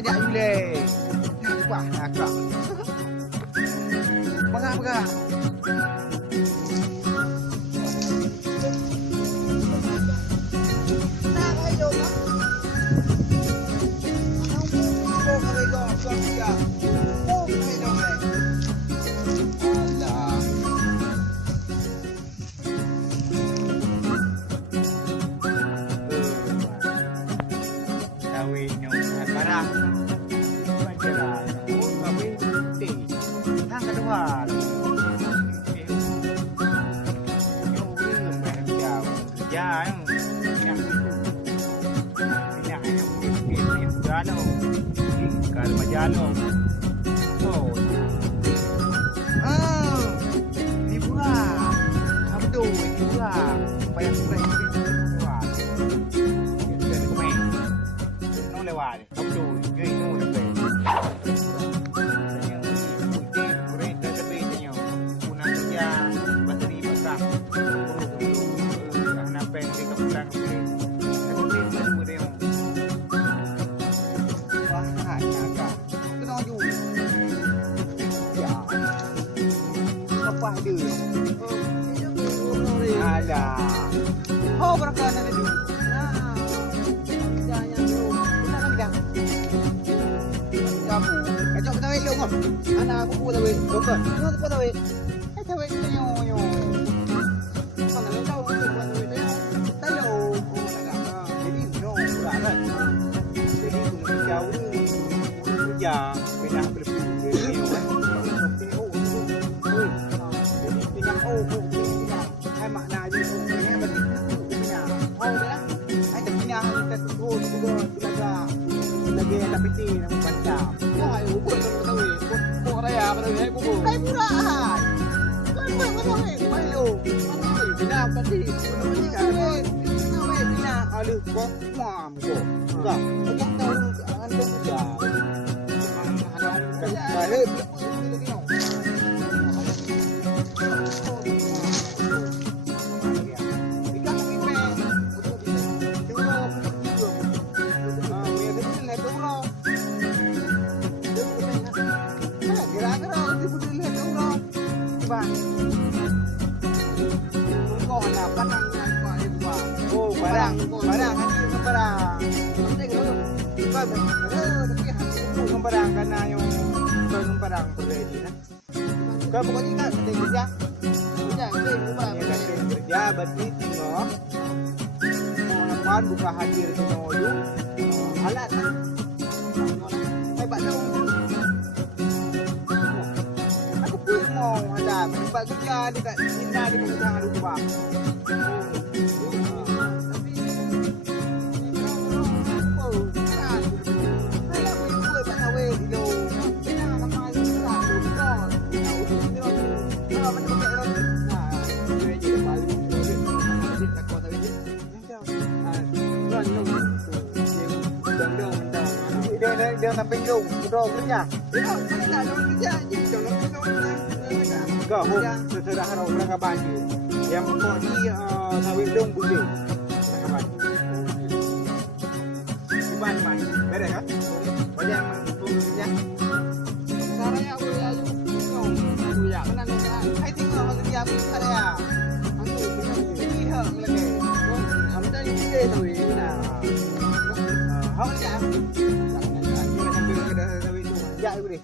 kejap bila. Wah, nakak. Begah. Kalau majalo. Oh. Liburan. Abdo liburan. Bayar fresh liburan. Kita ni main. No lewat. Abdo join no lepas. Yang putih kuret tapi tanya. Punang kerja bateri besar. Karena pendek kepulang kuret. Ada. Oh, berapa ada itu? Nah, jangan dulu. Kita kan dah. Kamu, kacau kita wei lom. Anak aku pun tahu. Doktor, you pun tahu. Tahu itu yo. Mana ni tahu tu buat tu. Tahu. Oh, nak. Jadi no, pula kan. Jadi tu jauh ni. Kerja, pindah berpindah. Lagi ada peti nama baca. Wah, ibu pun tahu. Kau raya apa tahu? Ibu pun. Hai murah. Kau buat apa? Malu. Mana pindah peti? Pindah. Aduh, kau mam kau. Enggak. Kau tahu anda kerja. Baik. Barang karena yung barang pwede na. Kaya pokoknya kan ada kerja. Kerja berarti tino. Napan buka hadir tino dulu. Alat. Hai Pak Dong. Aku pun mau ada tempat kerja dekat Cina di Pemutaran Lupa. Dia sampai dong, udah kerja. Iya, mana ada kerja je, jangan kerja. Kau sudah harap berangkat baju. Yang pokok ni sawit dong boleh. Berangkat baju. Gimana? Beres kan? Banyak kerja. Caranya aku ya, ya. Mana ni? Hai tengok masa dia ada ya. Aku ini hak lagi. Amda ni kita tu ini. Hak ni. Ya, boleh.